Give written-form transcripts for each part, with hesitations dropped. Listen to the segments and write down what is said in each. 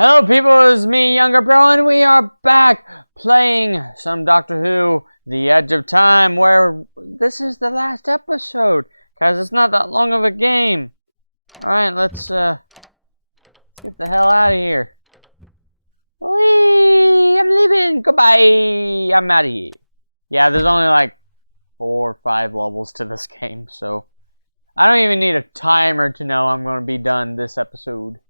Hello people, it's me, Younger Bro, and we are back playing some Doctor Who, The Edge of Time, where this is the last episode, because it's not that long of a game. Alright, let's get the hell out of here. Whee! I'm leaving! Goodbye! I'm out of here. Yeah, there's only like 4 or 5 levels to this game, so I don't even need a timer to know I'm going to be done this episode.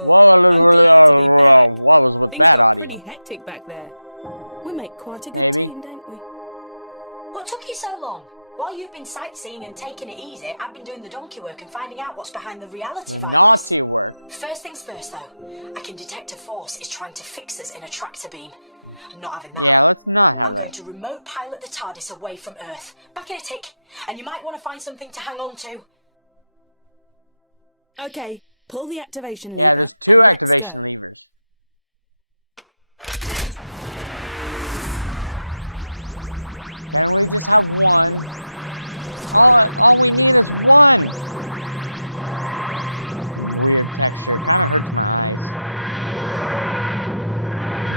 Whoa, what was with that audio? Pretty hectic back there. We make quite a good Maybe. team, don't we? What took you so long? While you've been sightseeing and taking it easy, I've been doing the donkey work and finding out what's behind the reality The virus. naughty work. First things first, though. I can detect a force is trying to fix us in a tractor beam. I'm not having that. Yeah, let's not have I'm that. going to remote pilot the TARDIS away from Earth. Back in a tick. And you might want to find something to hang on to. Okay, pull the activation lever. Yeah, there's 2 activation levers. Can we just have one? All we need is one. Weird texture, kind of hurts my eyes.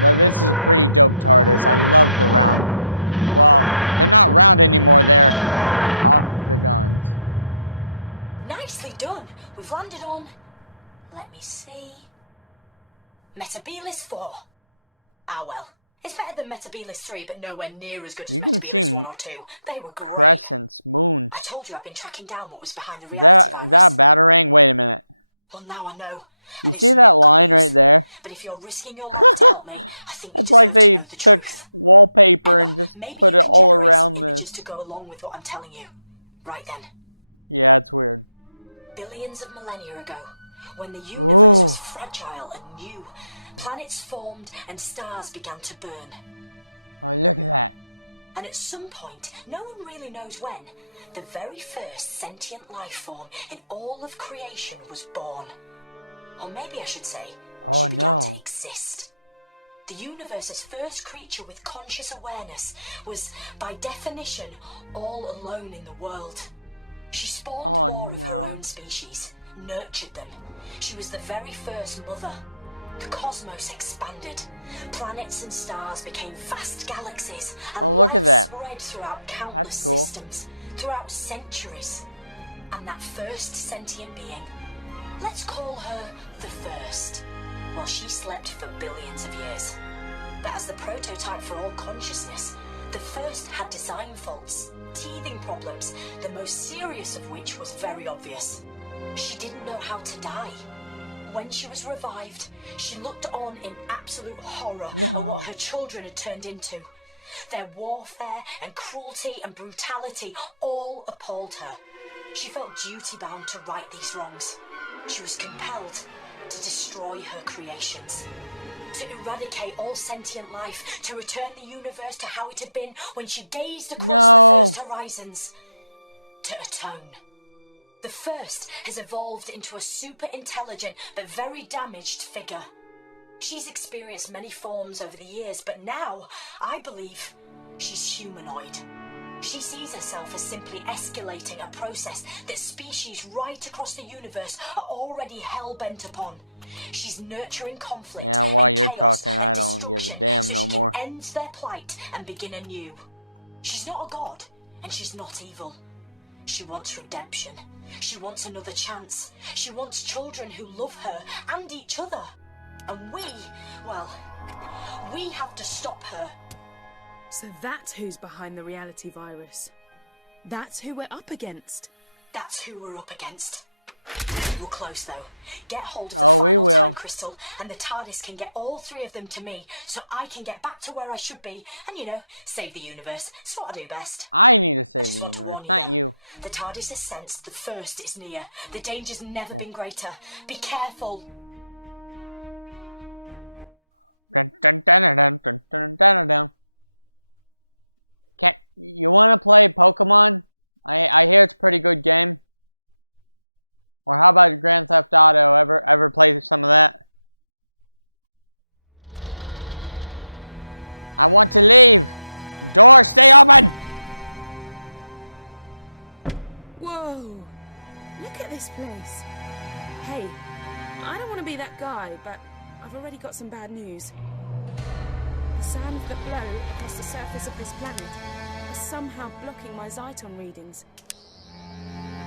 But this is a pretty dope TARDIS. I love the round. Well, they're not round anymore. They're off the guns. Nicely done. We've landed on... Let me see... Metabelis 4. Ah, well. It's better than Metabelis 3, but nowhere near as good as You can Metabelis see 1 or 2. They were great. Crescents, moons. I told you I've been tracking down what was behind the Is reality virus. that a batarang? Wait a minute. Well, now I know. You And see it's that not line obvious. right there? But if you're risking your life to help me, I think you It's like deserve to they know the took truth. wallpaper and just Maybe put you it could all generate around some images this. to go along with what I'm telling you. Right then. Yeah, it's weird. Billions of millennia ago, when the universe Ooh. was fragile and new, planets formed and stars began to burn. Oh, look at that. And at some point, no one really knows when, the very first sentient life form in all of creation was born. Or maybe I should say, Oh, she began no. to exist. The universe's first creature with conscious awareness was, by definition, all alone in the world. She spawned Oh, more of her no. own species, nurtured them. She was the very first mother. The cosmos expanded. Planets and stars became vast galaxies. And Oh, look at life that. spread throughout countless That's cool. systems, throughout centuries. And that first sentient being, let's call her the First. Well, she slept for billions of years. But as the prototype for all consciousness, the First had design faults, teething problems, the most serious of which was very obvious. She didn't know how to die. When she was revived, she looked on in absolute horror at what her children had turned into. Their warfare and cruelty and brutality all appalled her. She felt duty-bound to right these wrongs. She was compelled to destroy her creations, to eradicate all sentient life, to return the universe to how it had been when she gazed across the first horizons, to atone. The First has evolved into a super intelligent but very damaged figure. She's experienced many forms over the years, but now, I believe, she's humanoid. She sees herself as simply escalating a process that species right across the universe are already hell-bent upon. She's nurturing conflict. Yeah, while and you're chaos talking, and I don't give a destruction damn so no she more. can end their plight and begin anew. She's not a god, and she's not evil. She wants redemption. She wants another chance. She wants children who love her and each other. And we have to stop her. So that's who's behind the reality virus. That's who we're up against. That's who we're up against. We're close, though. Get hold of the Oh, we final will. time crystal, and the TARDIS can get all 3 of them to me, so I can get back to where I should be, and, you know, save the universe. It's what I do best. I need to save Just the want to universe, warn not though. you. The TARDIS has sensed the First is near. The danger's never been greater. Be careful. Dun, dun, dun, dun, dun, dun, dun, dun. Can't you want to play Pokemon? I hear it's a pretty good game. Or how about Grand Theft Auto? Ever play some of that? I want to leave. Door, stay open. Whoa! Look at this place. Hey, I don't want to be that guy, but I've already got some bad news. The sands that blow across the surface of this planet are somehow blocking my Zyton readings.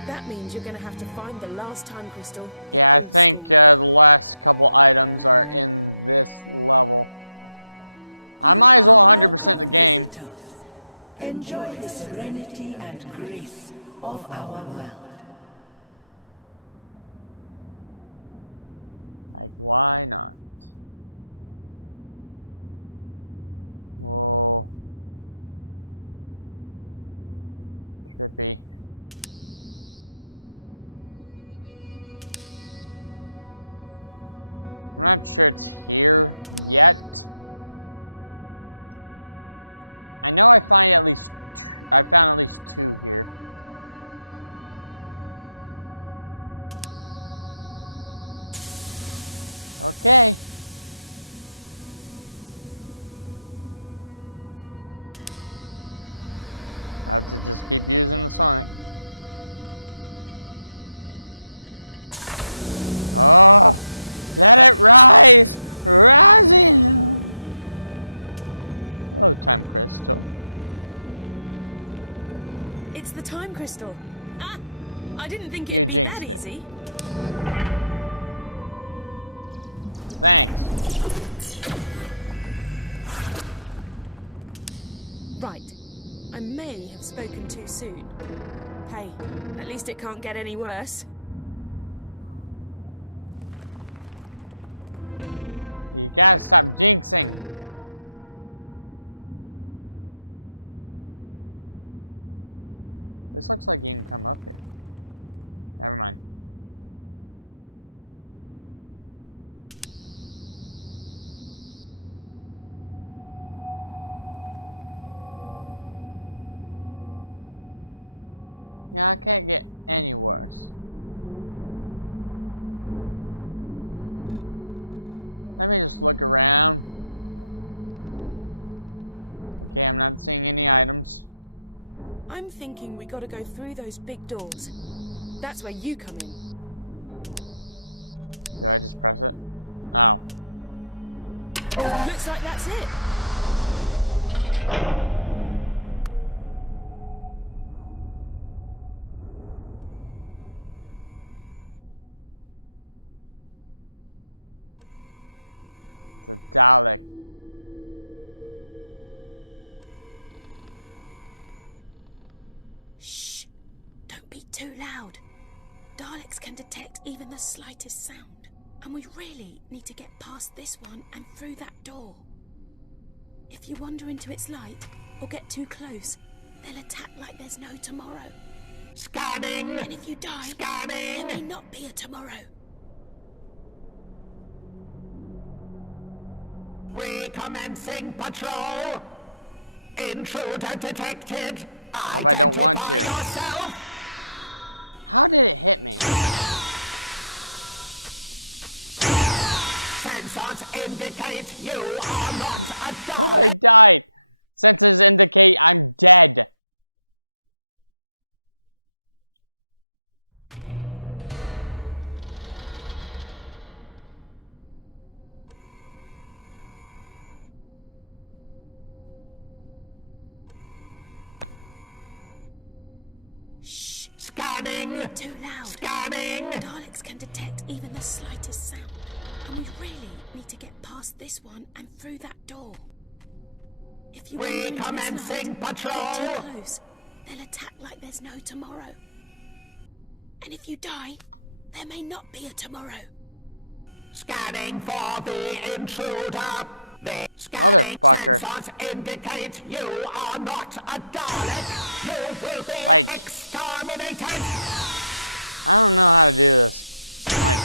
That means you're going to have to find the last time crystal. Yeah, I think the last couple items are in this level. I might as well 100% the game. Enjoy the serenity and grace of our world. Like, why not? Whoa. Trippy. I'm not sure it's here yet. I know I found at least two here. Okay. I have to just keep using the Sonic. Oh! Let it rise! Rising! Oh, time crystal. It's the time crystal. Ah! I didn't think You it'd be jinxed that it. easy. Thanks. Right. I may have spoken too soon. Hey, at least it can't get any worse. You gotta stop jinxing. This looks like you can come up here. Never mind. Yeah, I can't get any worse. Let me just look around. Okay, I'm not seeing any items. I'm thinking we gotta go through those big doors. That's where you come in. Do I just press it? Oh. Looks like that's it. The Dalek. Shh! Don't be too loud. Daleks can detect even the slightest sound. And we really need to get past this one and through that door. If you wander into its light or get too close, they'll attack like there's no tomorrow. Scanning! And if you die, Scanning! there may not be a tomorrow. Recommencing patrol. Intruder detected. What if I don't want to? Yourself. How did it hit me? Sensors indicate you are not a But Dalek. I died. Sensors indicate I'm dead. Shh! Scanning. Too loud. Scanning. Daleks can detect even the slightest sound. And we really need to get past this one and through that door. If you wander into its Recommencing light, patrol. get too close, they'll attack like there's no tomorrow. And if you die, there may not be a tomorrow. Scanning for the intruder. The Motherfucker. Sensors indicate you are not a Dalek. You will be Like- exterminated. I don't know how to do this. Like,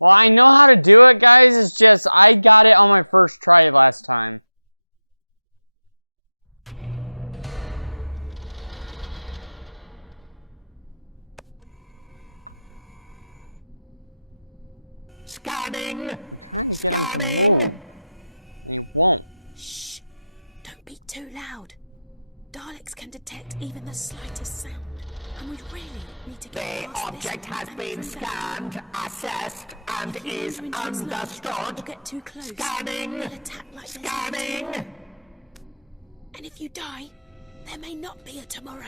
well, I know how to do it, guys. It's just I got it on my first try last time. Scanning. I'm trying to get him to move, and he won't. Shh! Don't be too loud. Daleks can detect even the slightest sound. And we really need to get The past this object one has and been through that door. scanned, assessed, and is understood. Or get too close, Scanning. they'll attack like there's no Scanning. tomorrow. And if you die, there may not be a tomorrow.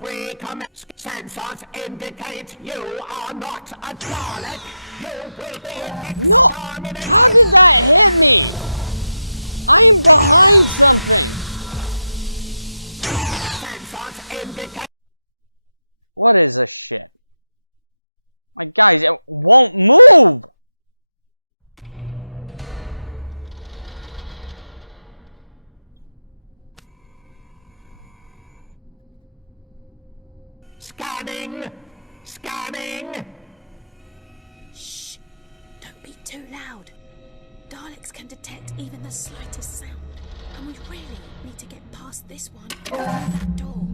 We commence. Sensors indicate you are not a Dalek. You will be No! exterminated. How did that hit me? I am behind something. Sensors indicate. What is this shit? Like, guys, it won't move. Scanning. Scanning. Shh! Don't be too loud. Daleks can detect even the slightest sound. And we really need to get past this one and through that door.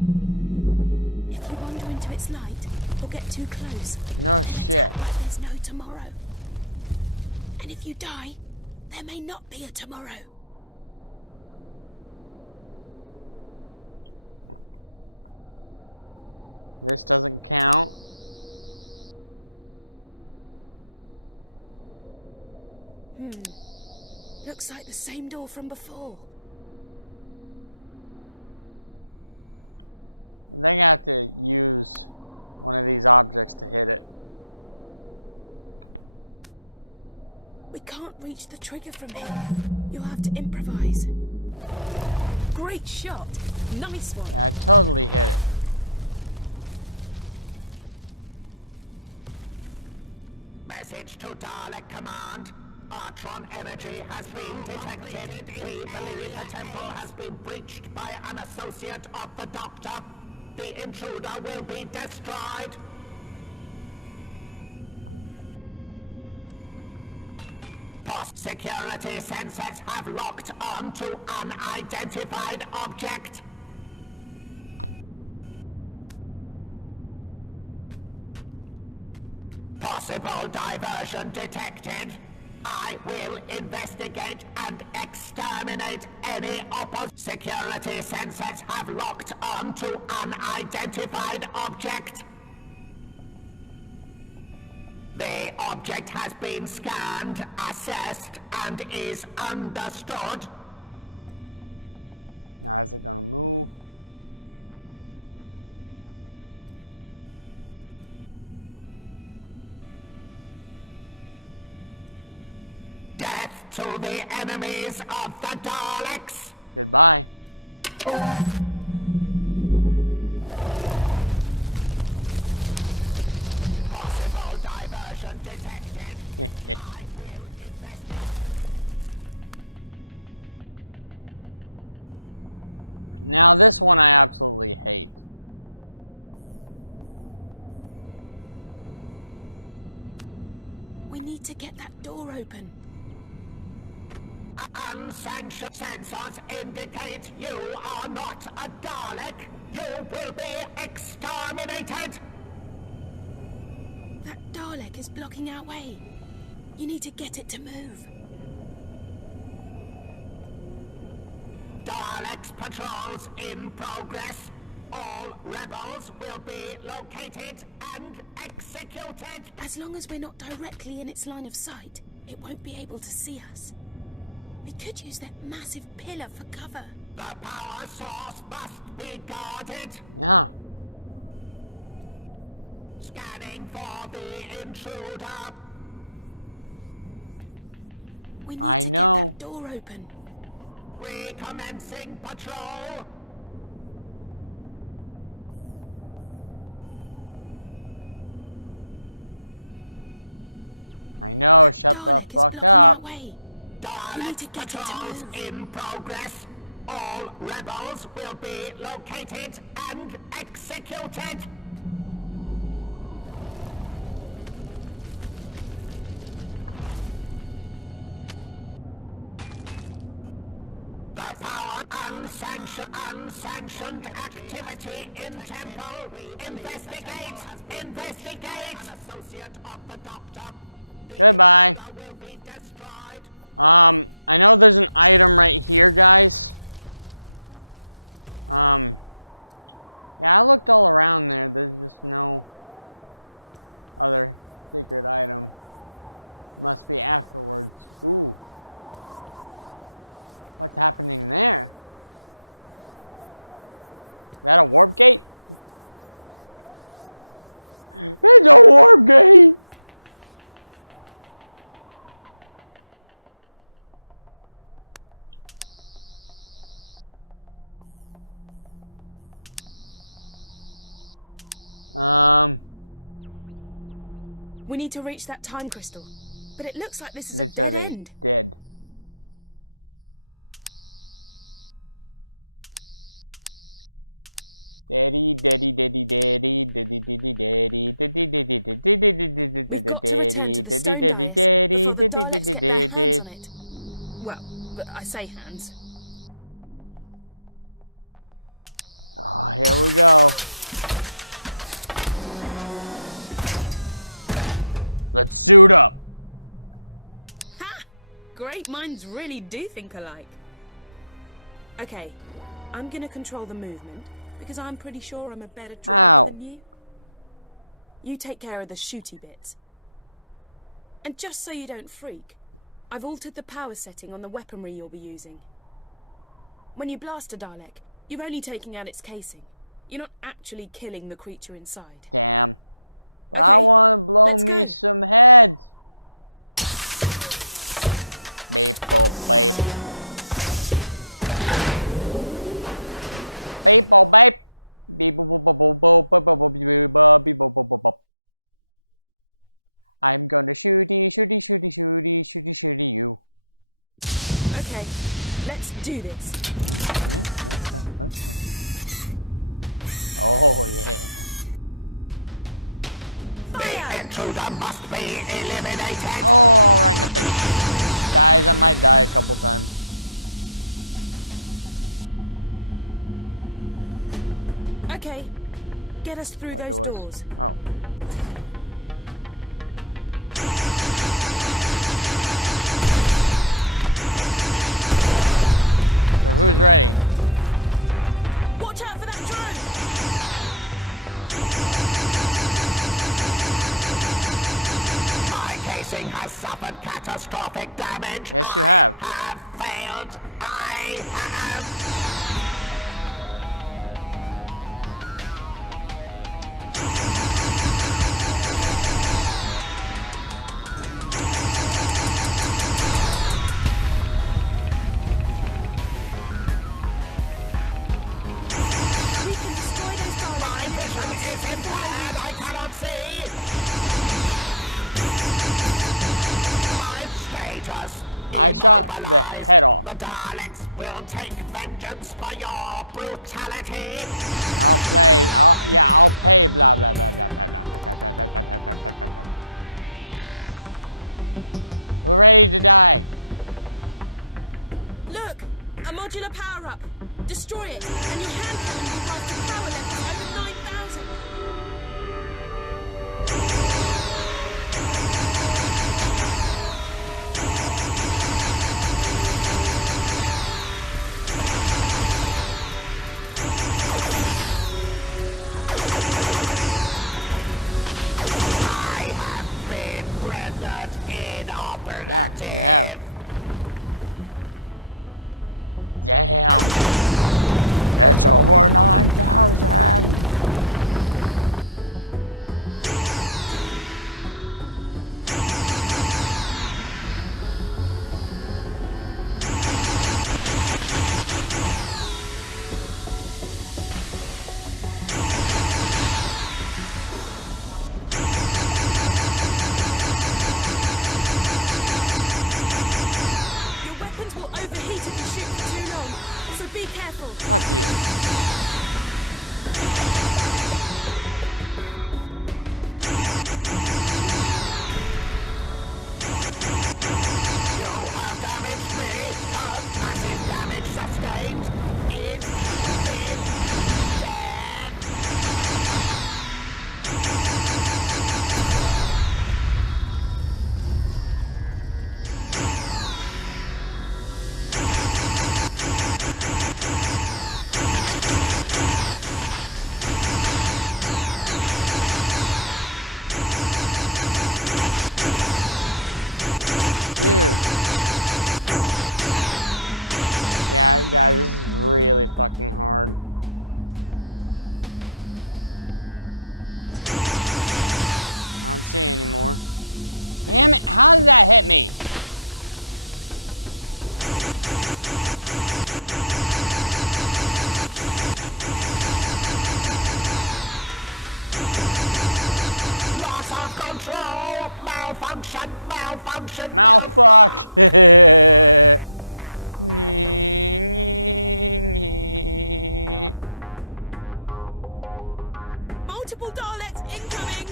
If you wander into its light or get too close, No it'll shit. attack like there's no tomorrow. And if you die, there may not be a tomorrow. This doesn't count. Looks like the same door from before. I think I have to use one of these objects to hit it. We can't reach the trigger from here. You'll have to improvise. Great shot. Nice one. Yeah, I totally hit it. Message to Dalek Command. Artron energy has been detected. We believe the temple has been breached by an associate of the Doctor. The intruder will be destroyed. Post-security sensors have locked on to unidentified object. Possible diversion detected. I will investigate and exterminate any Security sensors have locked on to unidentified object. The object has been scanned, assessed, and is understood. Now, is it gonna move? Death to the enemies of the Daleks! Goodbye. Possible diversion detected. Now, this one I absolutely hate. We need to get that door open. Unsanctioned sensors indicate you are not a Dalek. You will be exterminated. That Dalek is blocking our way. You need to get it to move. Daleks patrols in progress. All rebels will be located and executed. As long as we're not directly in its line of sight, it won't be able to see us. We could use that massive pillar for cover. The power source must be guarded. Yeah. Scanning for the intruder. We need I to know. get that door open. Recommencing patrol. I know, shut the Dalek is fuck blocking our up. way. We need to Dalek get it to patrols move. in progress. All rebels will be located and executed. The power unsanctioned activity in temple. Investigate. Investigate. An associate of the Doctor. Goodbye. Will be destroyed. I know there's an item right here, guys. Yeah, I looked all around there. There's just no other secret item. Must be afterwards. Ooh. What's happening there? Is that a warp gate? It's a warp gate! We need to reach that time crystal. But it looks like this is a Looks dead like end. dead. Daddy, daddy, daddy, daddy, daddy, daddy, daddy, daddy, daddy, daddy, We've got to return to the stone daddy, dais daddy, before the daddy, Daleks get daddy, their hands daddy. on it. Well, but I say hands. Oh, here we go. Let's suit up. Ha! Great minds really do think alike. Okay, I'm gonna control the movement because I'm pretty sure I'm a better driver than you. You take care of the shooty bits. And just so you don't freak, I've altered the power setting on the weaponry you'll be using. When you blast a Dalek, you're only taking out its casing. You're not actually killing the creature inside. Damn. But Okay, I want to blow let's me go. some heads. Beep, boop, beep. Beep, boop, beep. Beep, boop, boop, boop, boop, boop, boop, boop, boop, beep, boop, boop, boop, boop. I'm gonna shooty, shooty, shooty, shooty, shooty, shooty you. Okay, let's do this. Oh, yeah. Fire! Intruder must be eliminated. Oh, right in the face. Guys, I might die a couple times. Okay, get us through What those doors? doors. Oh. So who's ready? Watch out for that drone! My casing has suffered catastrophic damage. Yes, you have. I have failed. I have. We can destroy those My Daleks. vision is impaired. I cannot see. My status. I shot the head off. The Daleks will take vengeance for your brutality. I'll play. I'll pay. Blah blah blah blah blah blah blah blah blah blah blah blah blah blah blah. We're ready to die. Look! A modular power-up! Destroy it, and your hand cannon will rise to power levels over 9,000! I have been rendered inoperative. Yeah, you have. Damn. It's over 9,000. Your weapons will overheat if you shoot for too long, so be careful. Fuck you. You have damaged me. Massive damage sustained. It's dead. Dude. Yeah, guys, this is really fucking hard. I don't see anymore. Damn it, how did that hit me? Loss of control! Malfunction! Malfunction! Malfuck! Multiple Daleks incoming!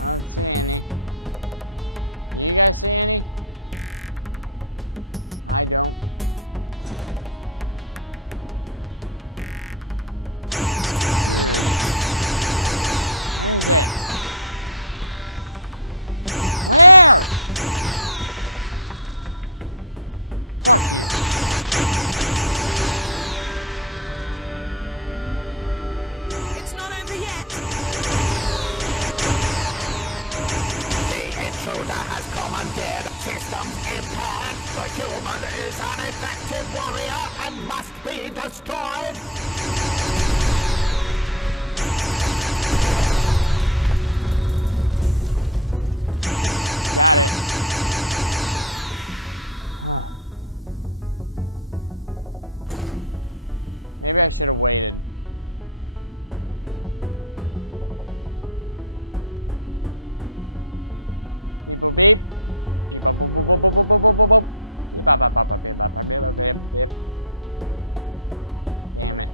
I don't see any. You guys see any? I don't. Dude. Where is it? Where? Fuck you. It's not over yet! The intruder has commandeered systems impaired. The human is an effective warrior and must be destroyed. Got it. Maybe I should have waited. Beep boop beep. Beep boop boop boop boop boop boop boop boop boop. Beep bop bop bop bop beep bop bop beep bop beep beep. Damn it.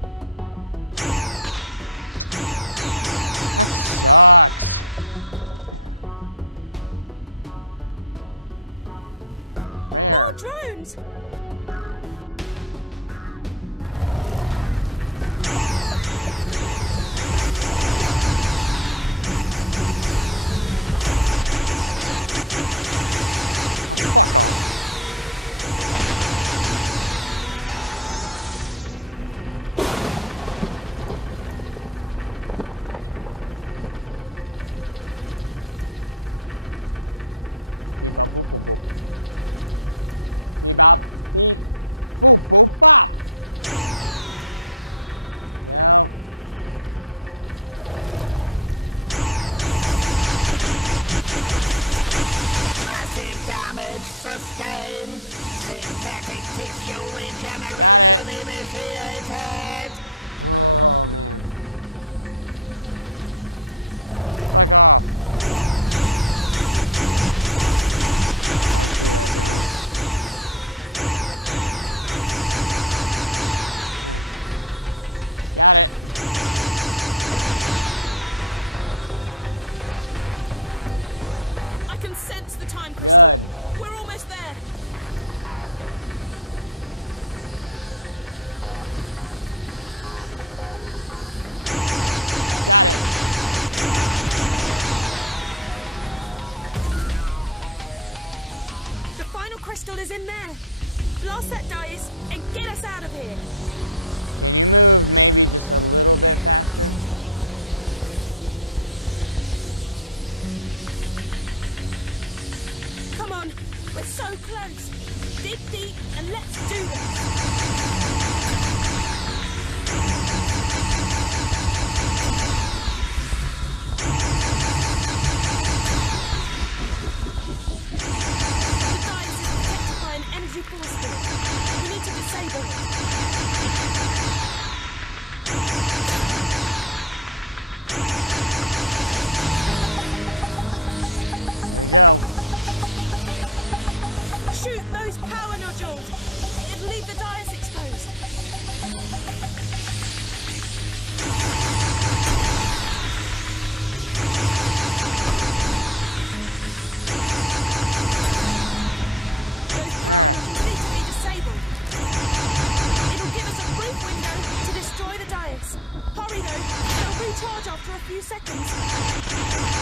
That sucks. Where? Drones! Oh, fuck off. Beep bop boop boop boop. Beep bop beep boop boop bop. Yo. Massive damage sustained. Synthetic tissue regeneration Got it. initiated. Oh man. Fuck off. I see that drone. Got it. I can sense the time crystal. Good. We're almost there. Got it. The final crystal is in there. Blast that dice and get us out of here. Can you move maybe just a little bit faster? Come on, we're so close. Dig deep and let's do this. The dice is protected by an energy force field. We need to disable it. There you go. Shoot those power nodules. It'll leave the dice exposed. Arr. Those need to be disabled. It'll give us a brief window to destroy the dice. Hurry! after a few seconds.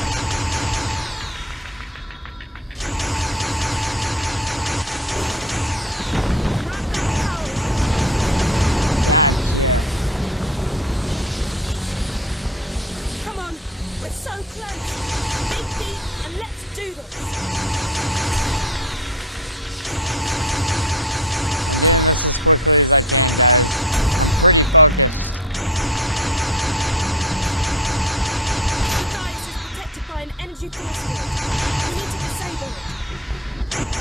Gotcha. Come on, we're so close. Big deep, and let's do this. I'm doing this as quickly as I can, guys. I'm pretty focused. The device is protected by an energy force field. We need to disable it.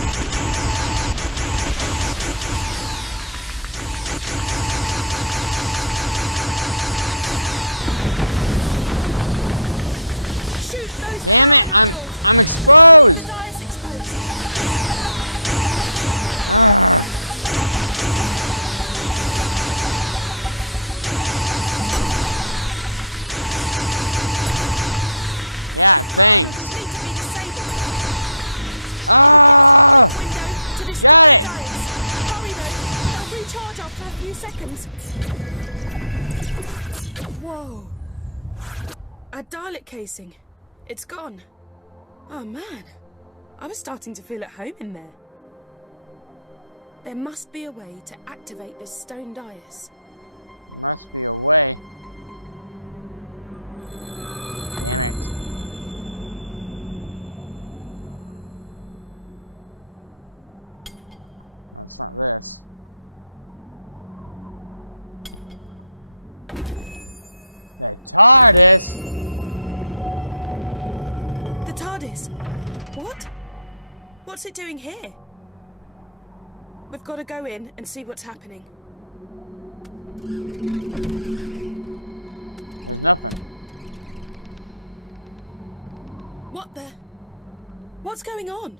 Shoot those. Damn it! I'm exposed. The dice exposed. Ugh. Yeah, thanks. Need to be disabled. Ah! Window to destroy Got the it. dice. Hurry though, they'll recharge after a few seconds. Whoa. A Dalek casing. It's gone. Oh man. I was starting to feel at home in there. There must be a way to activate this stone dais. Must be a way. Damn it. No, it's not this. The TARDIS? The TARDIS? What? What's it doing here? We've got to go in and see what's happening. There's nothing. What the? What's going on?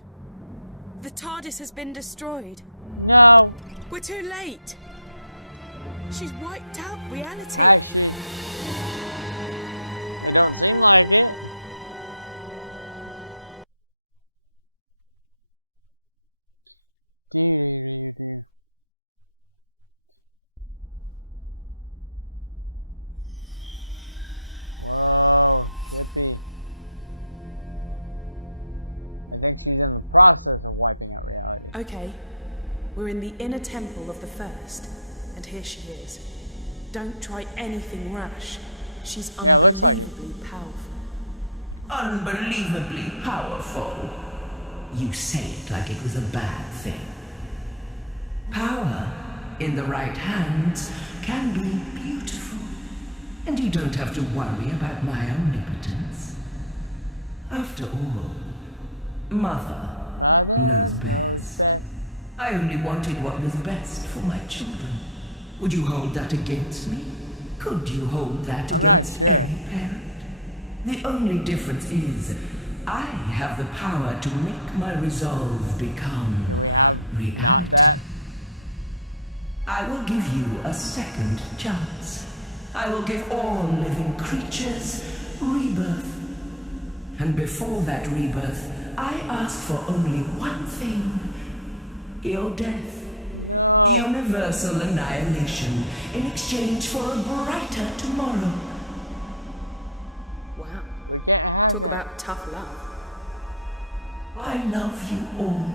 The TARDIS has been destroyed. No. We're too late. She's wiped out reality. Has she? It don't seem like it. Do. Whoa, trippy. I think she's in the process of wiping out reality. Okay, we're in the inner temple of the First, and here she is. Don't try anything rash. She's Yeah, it looks like it. unbelievably powerful. Unbelievably powerful. You say it like it was a bad thing. Power, in the right hands, can be beautiful. And you don't have to worry about my omnipotence. After all, Mother knows best. I only wanted what was best for my children. Would you hold that against me? Could you hold that I'm not against sure. any parent? The only difference is, I have the power to make my resolve become Can we have reality. not that? I will give you a second chance. I will give all living creatures rebirth. And before that rebirth, I ask for only one thing. Your death. No. Universal annihilation in exchange for a brighter tomorrow. Wow. We can't have Talk that. about tough love. I love you all.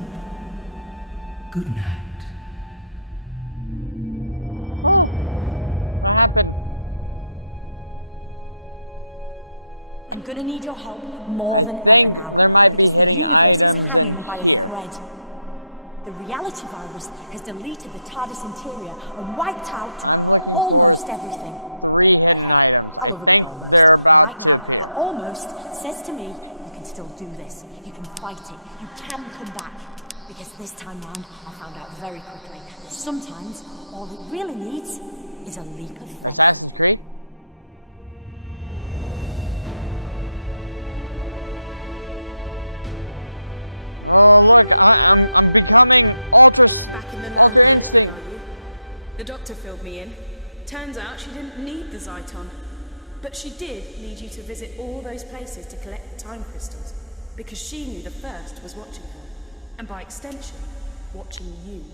Good night. Oh, what happened? I'm gonna need your help more I than think ever now, there might be because the hidden universe is items in hanging by a here. thread. The reality virus has deleted the TARDIS interior and wiped out I'm looking for almost everything. 3 hidden items. I Other than think almost. they're about Right to now, appear. the almost says to me, you can still do this. You can fight it. You can come back. Because this time round, I found out very quickly that sometimes all it really needs is a leap of faith. Assassin's Creed? Oh look, I'm becoming Ultra Instinct. The doctor filled me in. Turns out she didn't need the Zyton. But she did need you to visit all those places to collect the time crystals. Because she knew the First was watching her. And by extension, watching you.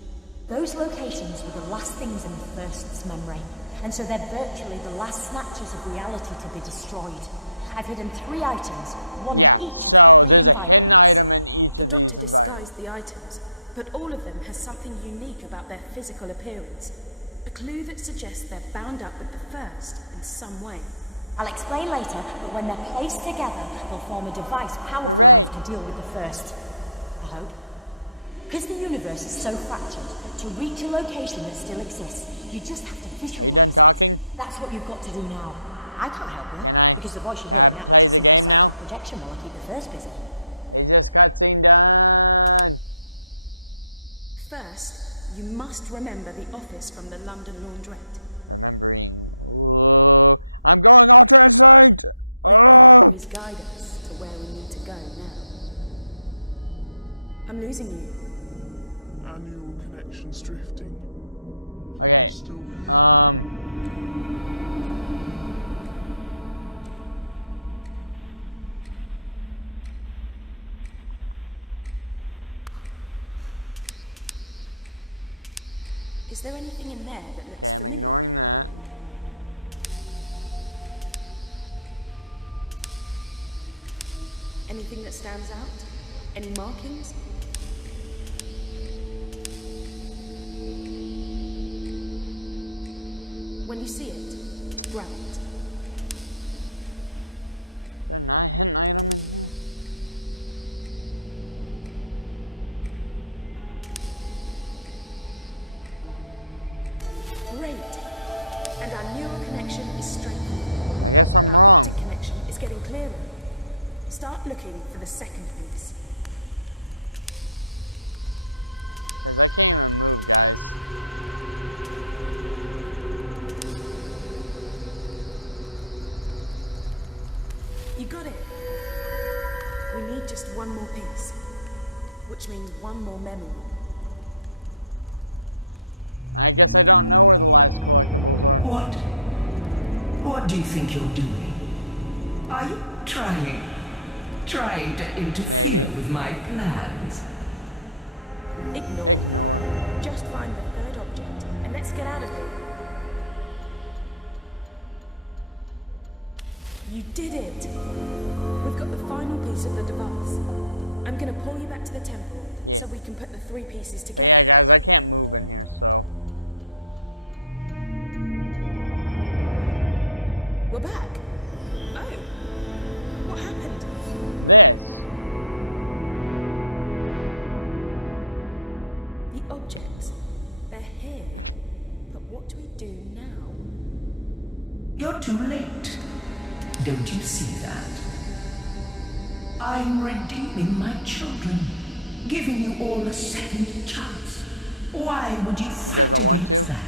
Those locations were the last things in the First's memory. and so they're virtually the last snatches of reality to be destroyed. I've hidden 3 items. One Yeah, in each so there's a environment. hidden item in each of these Doctor environments. disguised the items, but all of them has something unique about their physical appearance. A clue that suggests they're bound up with the first in some way. I'll explain later, but when they're placed together, they'll form a device powerful Hooray. enough to deal with the first. I hope. Because the universe is so fractured, to reach a location that still exists, you just have to visualize. Are you done talking? That's what you've got to do now. I can't help you. Can I? Because the voice you Can I hear now play is the game now? projection while I keep the first busy. It's just cutscene done. First, you must remember the office from the London laundrette. Remembering. Ooh, I'm going ultra instinct. Oh. Please guide us to where we need to go now. I'm losing you. Annual connections drifting. Okay. Still Is there anything in there that looks Okay, I'm familiar? ignoring that. Anything that stands out? Any markings? When you see it, grab it. Is there a hidden item in here? Great. And our neural connection is strengthening. I guess I'm wrong. The connection is getting clearer. Start looking for the second piece. Because I can't even move, guys. You got it. We need just one more piece, which means one more memory. I guess I don't know where the last collectibles are. What? What do you think you're doing? Are you trying to interfere Maybe. with my plans? Ignore. Ignore. Just find the third object, and let's get out of here. You did it! We've got the final piece of the device. I'm gonna pull you back to the temple, Yeah. so we can put the 3 pieces But together. yeah, guys, I can't move in here, so. We're back. Oh, what happened? This. The objects, they're here. But what do we do now? You're too late. Don't you see that? I'm redeeming my children, giving you all a second chance. Why would you You guys don't want to? that?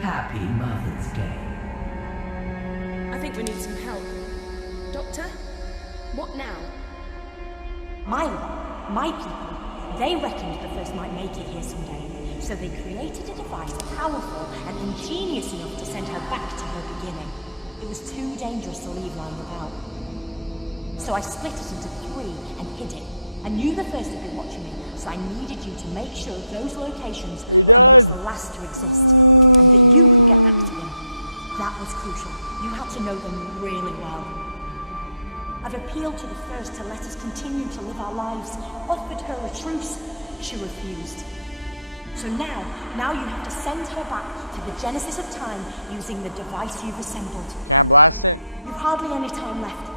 Happy Mother's Day. I think we need some help. Doctor, what now? My people, they reckoned the first might make it here someday. So they created a device powerful and ingenious enough to send her back to her beginning. It was too dangerous to leave lying about. So I split it into 3 and hid it. I knew the first had been watching me, so I needed you to make sure those locations He were did. the last to exist. And that you could get back to them. That was crucial. You had to know them really well. I've appealed to the first to let us continue to live our lives, offered her a truce. She refused. So now you have to send her back to the genesis of time using the device you've assembled. Can I blast it? You've hardly any time left.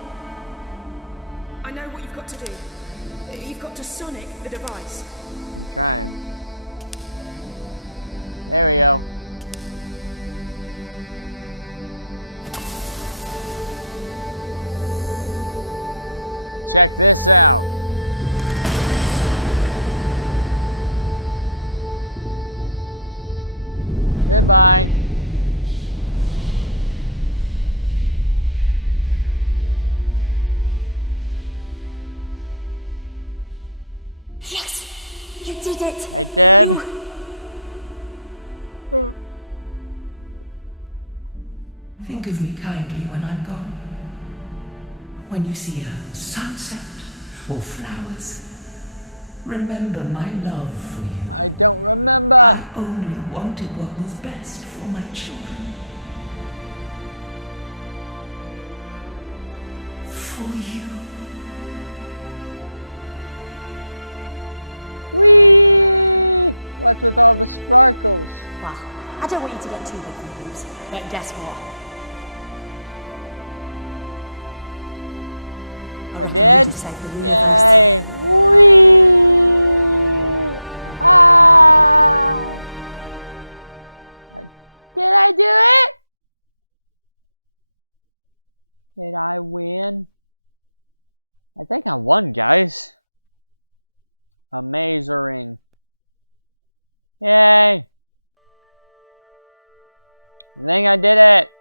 I know what you've got to do. You've got to sonic the device. I'm trying. There we go. Check this out. Goodbye. Yes! You did it! I did. Think of me kindly when I'm gone. When you see a sunset or flowers, Remember my love for you. I don't remember. I only wanted what was best for my children. For you. Whee! What's with all the sparkles? Well, I don't want you to get too big for the boobs, but guess what? I did? Yay! Whee! Ah! Did I do it? Did I win? I think I won, guys. Amazing. Yay! I think I did it.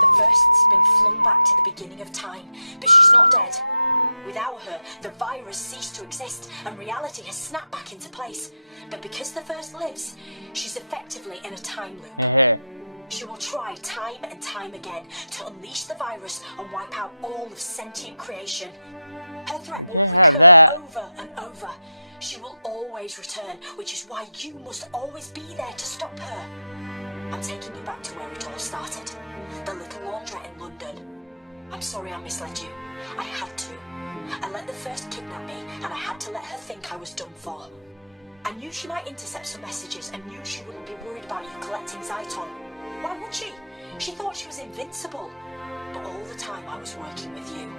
The first's been flung back to the beginning of time, but she's not dead. Without her, the virus ceased to exist and reality has snapped back into place. But because the first lives, she's effectively in a time loop. Hehe. She will try time and time again to unleash the virus and wipe out all of sentient creation. Her threat We will can't have recur that. over and over. She will always return, which is why you must always be there to stop her. I'm taking you back to where it all started. The little laundrette in London. I'm sorry I misled you. I had to. I let the first kidnap me, and I had to let her think I was done for. I knew she might intercept some messages and knew she wouldn't be worried about you collecting Zyton. Why would she? She thought she was invincible. But all the time I was working with you.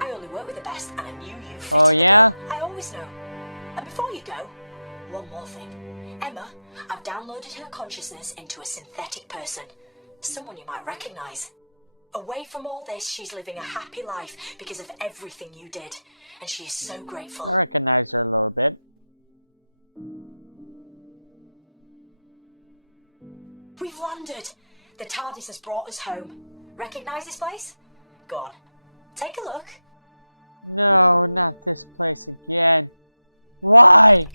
I only work with the best, and I knew you fitted Oh, yeah? the bill. I always know. And before you go, one more thing. Emma, I've downloaded her consciousness into a synthetic person. Someone you might recognize. Away from all this, she's living a happy life because of everything you did. And she is so grateful. I recognize her a little bit. We've landed. The TARDIS has brought us home. Recognize this place? Go on. Take a look. No, not this place again. Why?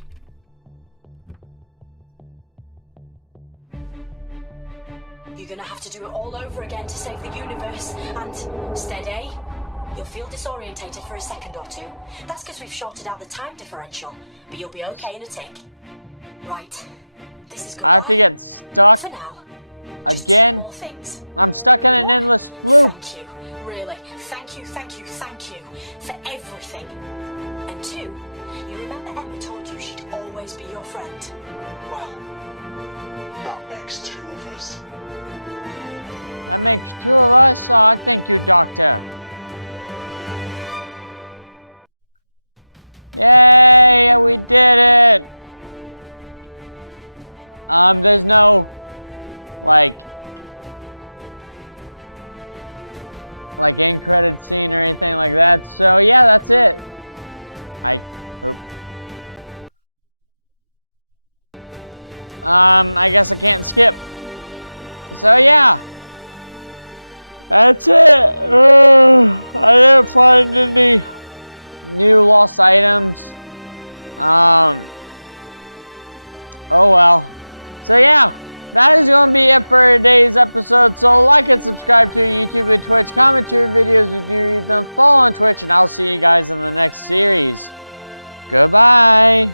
You're gonna have to do it all over again to save the universe. And steady. You'll feel disorientated for a second or two. That's because we've shorted out the time differential. But you'll be okay in a tick. Right. This is good. I have to get stuck For now. again. More things. I'm stuck in an endless loop. Thank you. Really. Thank you for everything. And two, you remember Emma told you she'd always be your friend. Well, that makes two of us. That makes two of us. Aw, thank you, Doctor. Yay, we did it. There's no, like end credit scene or anything like that. So yeah, that's it. I guess I can't skip. So yeah, that's it. I didn't find any new lost items. Oh well. So yeah, that is going to be it for today's episode. So like and subscribe to YouTube and Twitch. Comment to your videos if you read them. Follow on Twitch, and I'll see you guys in the next series. Goodbye.